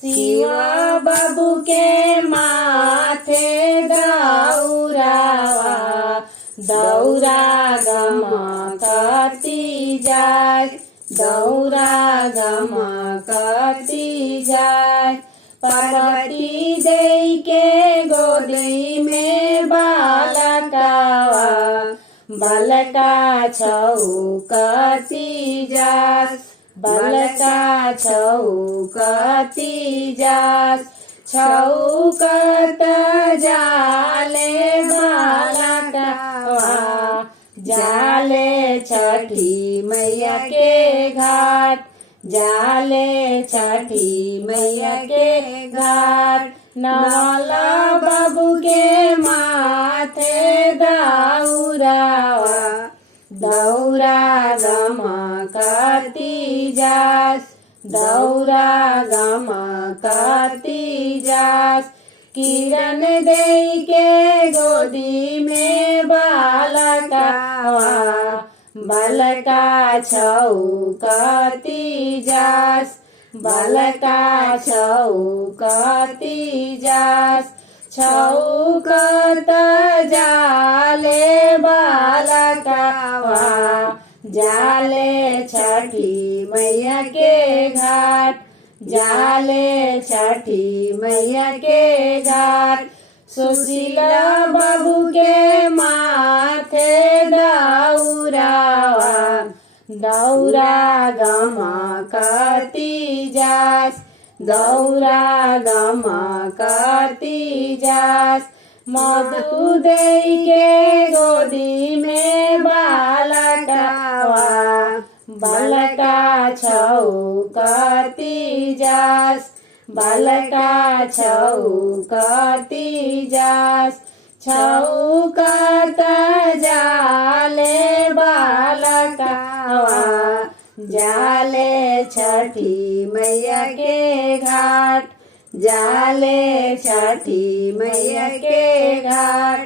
शिव बाबू के माथे दौरावा, दौरा गमकती जाय, दौरा गमकती जाय। पार्वती देई के गोदी में बालकावा, बालका छौकती जास, बालका छौकती जास। छौकत जाले बालकावा, जाले छठी मैया के घाट, जाले छठी मैया के घाट। नौला बाबू के माथे दौरावा, दौरा गमकती जास, दौरा गमकती जास। किरण देई के गोदी में बालकावा, बालका छौकती जास, बालका छौकती जास। छौकत जाले बालकावा, जाले छठी मैया के घाट, जाले छठी मैया के घाट। सुशीला बाबू के माथे दौरावा, दौरा गमकती जास, दौरा गमकती जास। मधु देई के गोदी में बालकावा, बालका छौकती जास, बालका छौकती जास। छौकत जाले बालकावा, जाले छठी मैया के घाट, जाले छठी मैया के घाट।